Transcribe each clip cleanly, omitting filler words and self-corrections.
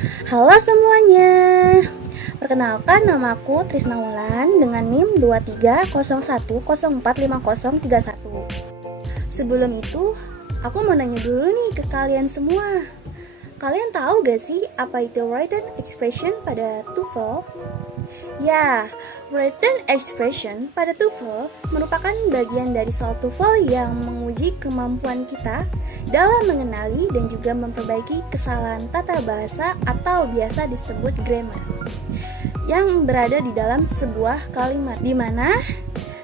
Halo semuanya. Perkenalkan, namaku Trisna Wulan dengan NIM 2301045031. Sebelum itu, aku mau nanya dulu nih ke kalian semua. Kalian tahu gak sih apa itu written expression pada TOEFL? Ya, written expression pada TOEFL merupakan bagian dari soal TOEFL yang menguji kemampuan kita dalam mengenali dan juga memperbaiki kesalahan tata bahasa atau biasa disebut grammar yang berada di dalam sebuah kalimat, di mana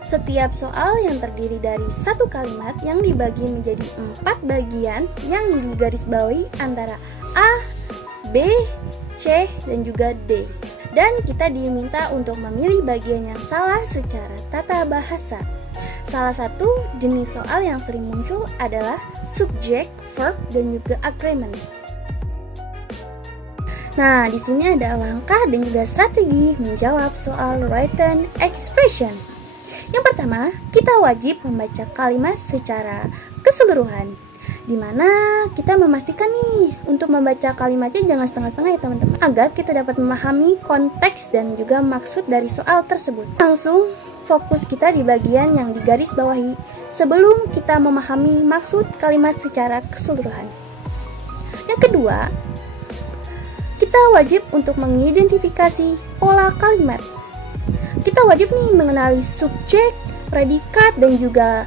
setiap soal yang terdiri dari satu kalimat yang dibagi menjadi 4 bagian yang digarisbawahi antara A, B, C, dan juga D. Dan kita diminta untuk memilih bagian yang salah secara tata bahasa. Salah satu jenis soal yang sering muncul adalah subject, verb, dan juga agreement. Nah, di sini ada langkah dan juga strategi menjawab soal written expression. Yang pertama, kita wajib membaca kalimat secara keseluruhan, di mana kita memastikan nih untuk membaca kalimatnya jangan setengah-setengah ya teman-teman, agar kita dapat memahami konteks dan juga maksud dari soal tersebut. Langsung fokus kita di bagian yang digarisbawahi sebelum kita memahami maksud kalimat secara keseluruhan. Yang kedua, kita wajib untuk mengidentifikasi pola kalimat. Kita wajib nih mengenali subjek, predikat, dan juga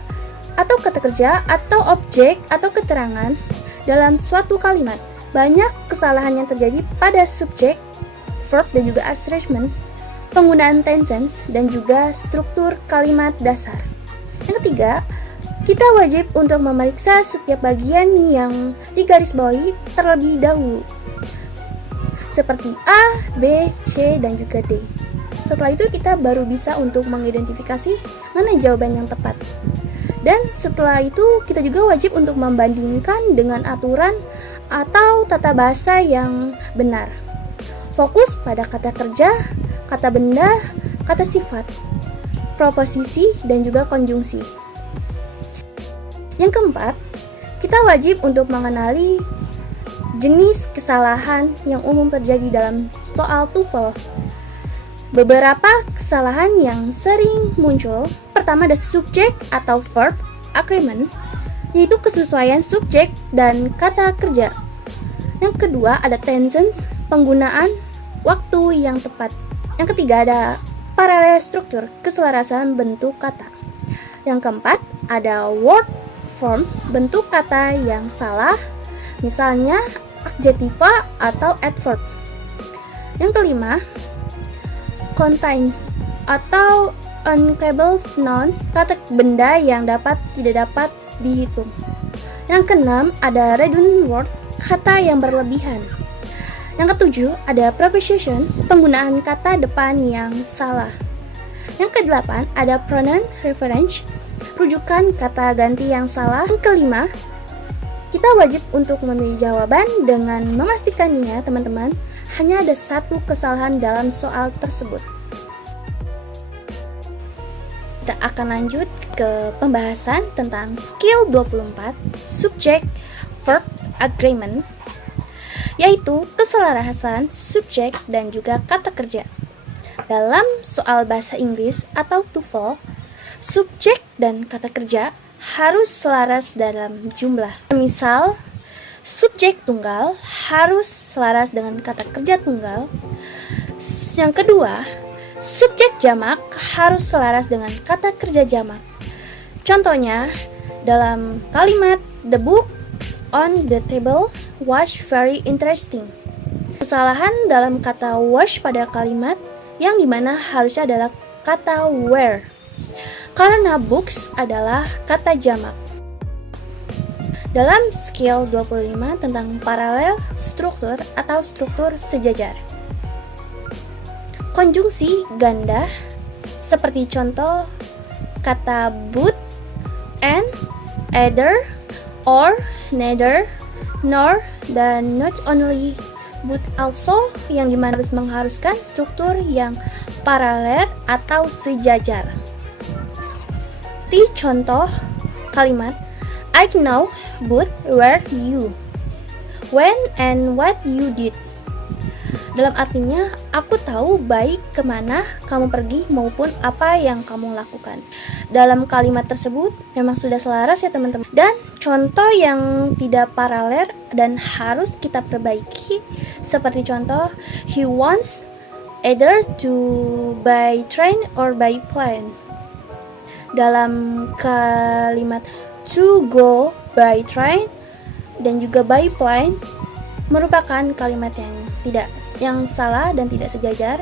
atau kata kerja atau objek atau keterangan dalam suatu kalimat. Banyak kesalahan yang terjadi pada subjek, verb, dan juga adjustment, penggunaan tenses, dan juga struktur kalimat dasar. Yang ketiga, kita wajib untuk memeriksa setiap bagian yang digarisbawahi terlebih dahulu, seperti A, B, C, dan juga D. Setelah itu kita baru bisa untuk mengidentifikasi mana jawaban yang tepat. Dan setelah itu kita juga wajib untuk membandingkan dengan aturan atau tata bahasa yang benar. Fokus pada kata kerja, kata benda, kata sifat, proposisi, dan juga konjungsi. Yang keempat, kita wajib untuk mengenali jenis kesalahan yang umum terjadi dalam soal TOEFL. Beberapa kesalahan yang sering muncul, pertama ada subjek atau verb agreement, yaitu kesesuaian subjek dan kata kerja. Yang kedua ada tenses, penggunaan waktu yang tepat. Yang ketiga ada parallel struktur, keselarasan bentuk kata. Yang keempat ada word form, bentuk kata yang salah, misalnya adjektiva atau adverb. Yang kelima, contains atau uncountable noun, kata benda yang tidak dapat dihitung. Yang keenam ada redundant word, kata yang berlebihan. Yang ketujuh ada preposition, penggunaan kata depan yang salah. Yang kedelapan ada pronoun reference, rujukan kata ganti yang salah. Yang kelima, kita wajib untuk memilih jawaban dengan memastikannya teman-teman hanya ada satu kesalahan dalam soal tersebut. Kita akan lanjut ke pembahasan tentang skill 24, subject, verb, agreement, yaitu keselarasan subjek dan juga kata kerja. Dalam soal bahasa Inggris atau TOEFL, subjek dan kata kerja harus selaras dalam jumlah. Misal, subjek tunggal harus selaras dengan kata kerja tunggal. Yang kedua, subjek jamak harus selaras dengan kata kerja jamak. Contohnya, dalam kalimat the books on the table was very interesting. Kesalahan dalam kata was pada kalimat yang dimana harusnya adalah kata were, karena books adalah kata jamak. Dalam skill 25 tentang paralel struktur atau struktur sejajar, konjungsi ganda seperti contoh kata but, and, either, or, neither, nor, dan not only but also, yang dimana harus mengharuskan struktur yang paralel atau sejajar. Di contoh kalimat I know but where you, when and what you did. Dalam artinya, aku tahu baik kemana kamu pergi maupun apa yang kamu lakukan. Dalam kalimat tersebut memang sudah selaras ya teman-teman. Dan contoh yang tidak paralel dan harus kita perbaiki seperti contoh, he wants either to by train or by plane. Dalam kalimat to go by train dan juga by plane merupakan kalimat yang salah dan tidak sejajar,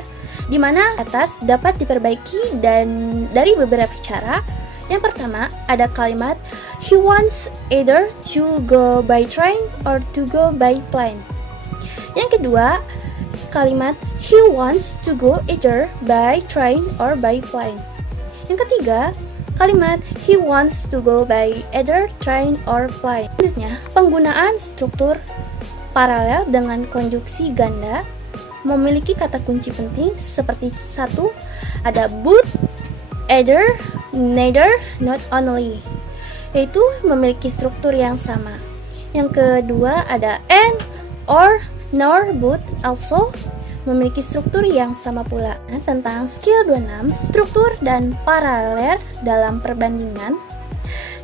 di mana atas dapat diperbaiki dan dari beberapa cara. Yang pertama ada kalimat he wants either to go by train or to go by plane. Yang kedua kalimat he wants to go either by train or by plane. Yang ketiga kalimat he wants to go by either train or plane. Selanjutnya penggunaan struktur paralel dengan konjungsi ganda memiliki kata kunci penting seperti satu, ada both, either, neither, not only, yaitu memiliki struktur yang sama. Yang kedua ada and, or, nor, but, also, memiliki struktur yang sama pula. Tentang skill 26, struktur dan paralel dalam perbandingan.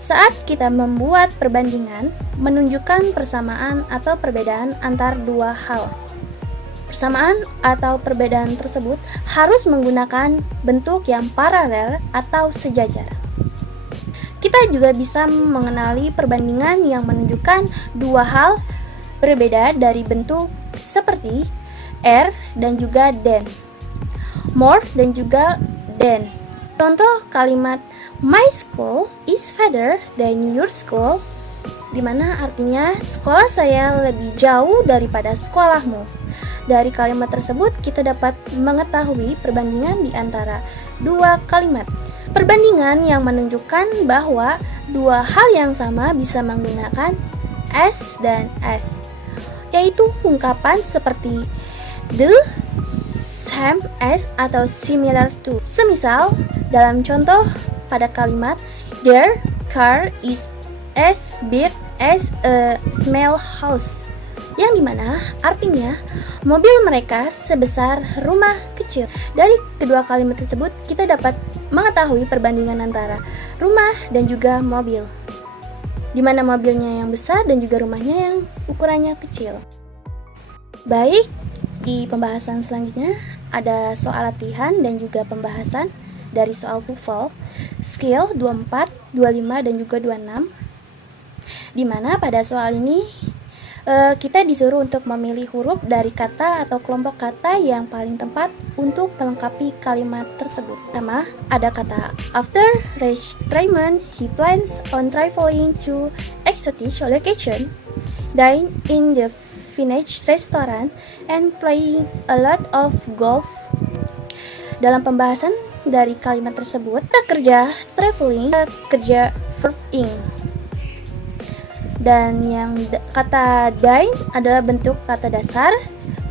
Saat kita membuat perbandingan, menunjukkan persamaan atau perbedaan antar dua hal. Persamaan atau perbedaan tersebut harus menggunakan bentuk yang paralel atau sejajar. Kita juga bisa mengenali perbandingan yang menunjukkan dua hal berbeda dari bentuk seperti er dan juga than, more dan juga than. Contoh kalimat my school is farther than your school, di mana artinya sekolah saya lebih jauh daripada sekolahmu. Dari kalimat tersebut kita dapat mengetahui perbandingan di antara dua kalimat. Perbandingan yang menunjukkan bahwa dua hal yang sama bisa menggunakan as dan as, yaitu ungkapan seperti the, same as atau similar to. Semisal dalam contoh pada kalimat their car is as big as a small house, yang dimana artinya mobil mereka sebesar rumah kecil. Dari kedua kalimat tersebut kita dapat mengetahui perbandingan antara rumah dan juga mobil, dimana mobilnya yang besar dan juga rumahnya yang ukurannya kecil. Baik, di pembahasan selanjutnya ada soal latihan dan juga pembahasan dari soal TOEFL skill 24, 25 dan juga 26, dimana pada soal ini kita disuruh untuk memilih huruf dari kata atau kelompok kata yang paling tepat untuk melengkapi kalimat tersebut. Pertama, ada kata after Raymond he plans on traveling to exotic location, dine in the Finnish restaurant and playing a lot of golf. Dalam pembahasan dari kalimat tersebut, kata kerja traveling, kata kerja verb ing. Dan yang kata dine adalah bentuk kata dasar,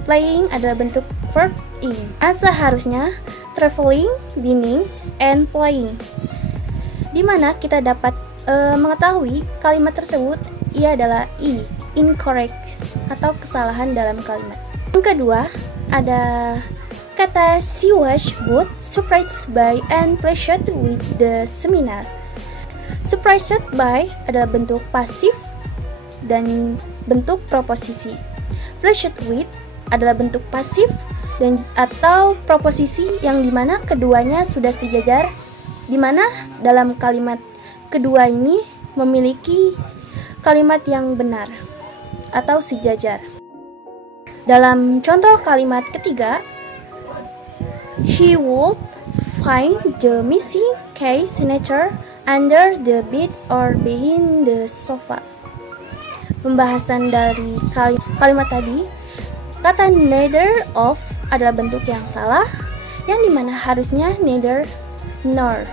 playing adalah bentuk verb ing. Nah, seharusnya traveling, dining, and playing. Dimana kita dapat mengetahui kalimat tersebut ia adalah incorrect atau kesalahan dalam kalimat. Yang kedua ada kata she was both surprised by and pleased with the seminar. Surprised by adalah bentuk pasif dan bentuk proposisi. Pleased with adalah bentuk pasif dan atau proposisi yang dimana keduanya sudah sejajar, dimana dalam kalimat kedua ini memiliki kalimat yang benar atau sejajar. Dalam contoh kalimat ketiga, he would find the missing key signature under the bed or behind the sofa. Pembahasan dari kalimat tadi, kata neither of adalah bentuk yang salah, yang dimana harusnya neither nor,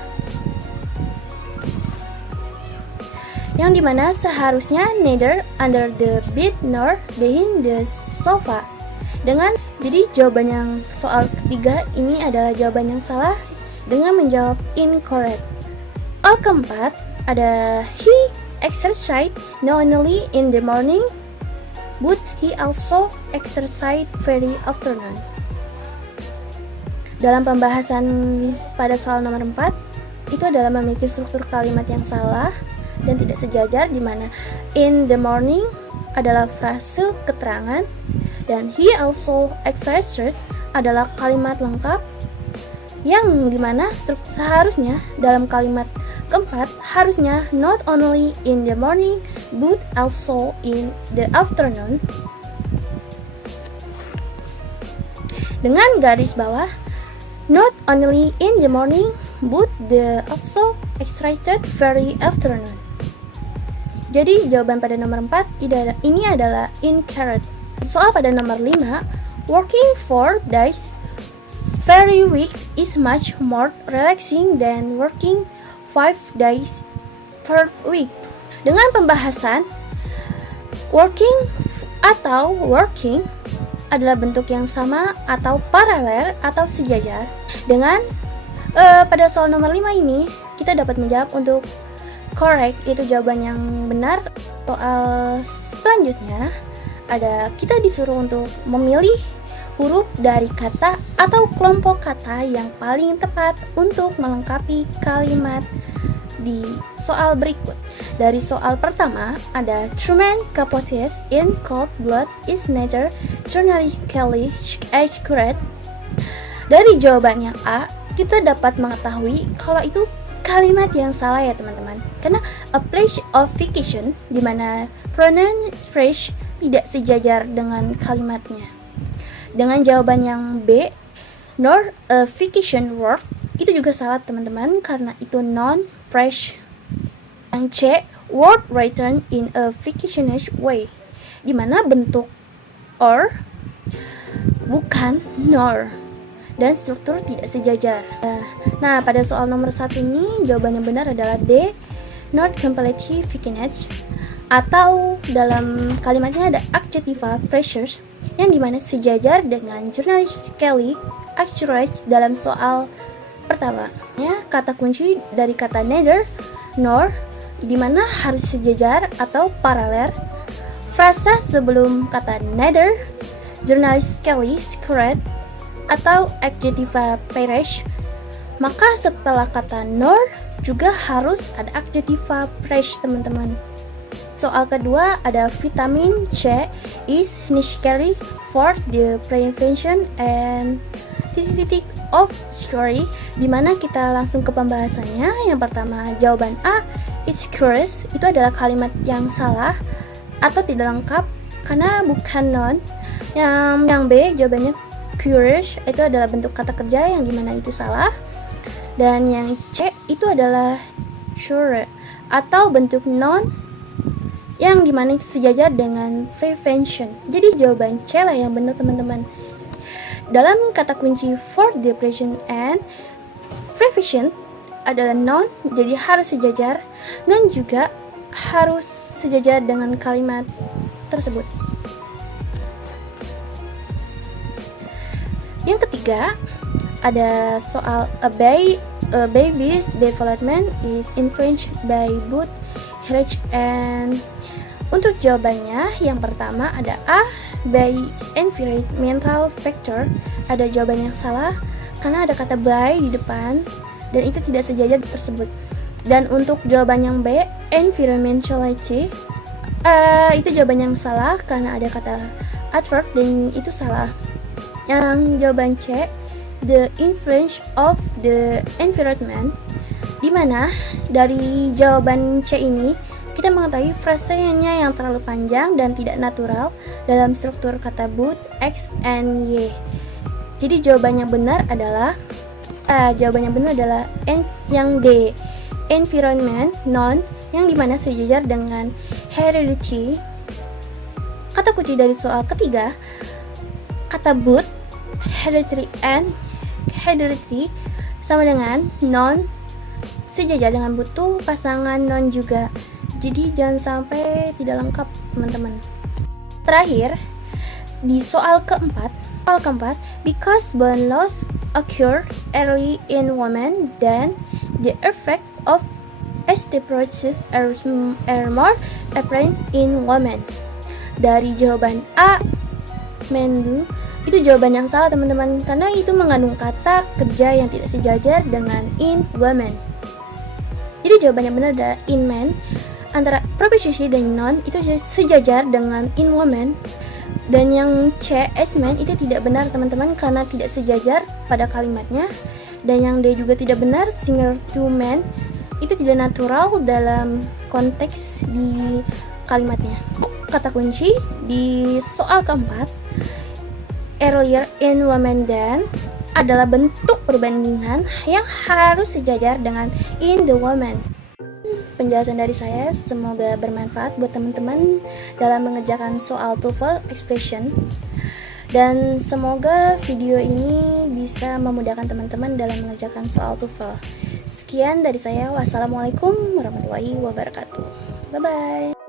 yang dimana seharusnya neither under the bed nor behind the sofa. Jadi jawaban yang soal ketiga ini adalah jawaban yang salah dengan menjawab incorrect. Soal keempat ada he exercised not only in the morning but he also exercised very afternoon. Dalam pembahasan pada soal nomor 4, itu adalah memiliki struktur kalimat yang salah dan tidak sejajar, di mana in the morning adalah frase keterangan dan he also exercised adalah kalimat lengkap, yang dimana seharusnya dalam kalimat keempat harusnya not only in the morning but also in the afternoon, dengan garis bawah not only in the morning but the also excited very afternoon. Jadi jawaban pada nomor 4 ini adalah incorrect. Soal pada nomor 5, working 4 days very weeks is much more relaxing than working 5 days per week. Dengan pembahasan working atau working adalah bentuk yang sama atau paralel atau sejajar dengan pada soal nomor 5 ini kita dapat menjawab untuk correct, itu jawaban yang benar. Soal selanjutnya ada kita disuruh untuk memilih huruf dari kata atau kelompok kata yang paling tepat untuk melengkapi kalimat di soal berikut. Dari soal pertama ada Truman Capote in cold blood is neither journalistically accurate. Dari jawaban yang A, kita dapat mengetahui kalau itu kalimat yang salah ya teman-teman. Karena a place of fiction, di mana pronoun phrase tidak sejajar dengan kalimatnya. Dengan jawaban yang B, nor a fiction word, itu juga salah teman-teman karena itu non-phrase. Yang C, word written in a fictitious way, di mana bentuk or bukan nor dan struktur tidak sejajar. Nah, pada soal nomor 1 ini jawaban yang benar adalah D, not completely fictitious, atau dalam kalimatnya ada adjectiva pressures yang dimana sejajar dengan journalistically accurate dalam soal pertama. Ya, kata kunci dari kata neither, nor, di mana harus sejajar atau paralel. Frasa sebelum kata neither, journalistically accurate, atau adjectiva phrase. Maka setelah kata nor juga harus ada adjectiva phrase teman-teman. Soal kedua ada vitamin C is necessary for the prevention and of story, dimana kita langsung ke pembahasannya. Yang pertama jawaban A, it's curious, itu adalah kalimat yang salah atau tidak lengkap karena bukan noun. Yang B jawabannya curious, itu adalah bentuk kata kerja yang dimana itu salah. Dan yang C itu adalah sure atau bentuk noun yang dimana itu sejajar dengan prevention. Jadi jawaban C lah yang benar teman-teman. Dalam kata kunci for the present and prevention adalah noun, jadi harus sejajar. Noun juga harus sejajar dengan kalimat tersebut. Yang ketiga ada soal a baby's development is influenced by both age and. Untuk jawabannya yang pertama ada A, by environmental factor. Ada jawaban yang salah karena ada kata by di depan dan itu tidak sejajar tersebut. Dan untuk jawaban yang B, environmentality, itu jawaban yang salah karena ada kata adverb dan itu salah. Yang jawaban C, the influence of the environment, dimana dari jawaban C ini kita mengetahui frasenya yang terlalu panjang dan tidak natural dalam struktur kata but, X, and Y. Jadi jawaban yang benar adalah yang D, environment, noun, yang dimana sejajar dengan heredity. Kata kunci dari soal ketiga, kata but, heredity, and heredity sama dengan noun, sejajar dengan butuh pasangan noun juga. Jadi jangan sampai tidak lengkap teman-teman. Terakhir di soal keempat, because bone loss occur early in women, then the effect of osteoporosis are more apparent in women. dari jawaban A, men itu jawaban yang salah teman-teman, karena itu mengandung kata kerja yang tidak sejajar dengan in woman. Jadi jawaban yang benar adalah in man. Antara preposisi dan noun itu sejajar dengan in woman. Dan yang C, as man, itu tidak benar teman-teman, karena tidak sejajar pada kalimatnya. Dan yang D juga tidak benar, singular to man, itu tidak natural dalam konteks di kalimatnya. Kata kunci di soal keempat, earlier, in, woman, dan adalah bentuk perbandingan yang harus sejajar dengan in the woman. Penjelasan dari saya semoga bermanfaat buat teman-teman dalam mengerjakan soal TOEFL expression, dan semoga video ini bisa memudahkan teman-teman dalam mengerjakan soal TOEFL. Sekian dari saya, wassalamualaikum warahmatullahi wabarakatuh. Bye bye.